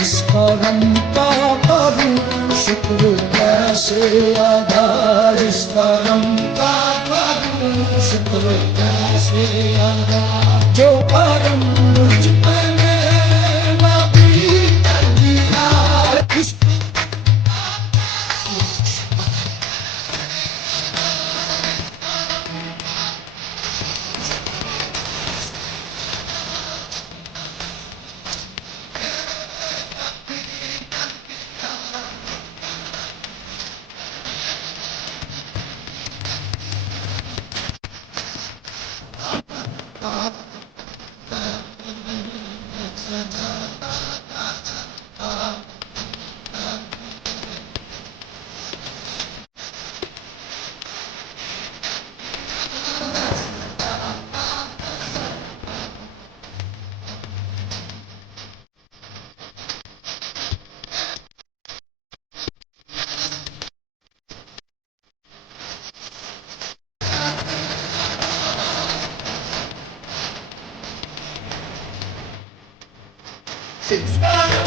इस करम का करूं शुक्र कैसे अदा, इस करम का करूं शुक्र कैसे अदा, जो करम मुझ पे नबी कर दिया। It's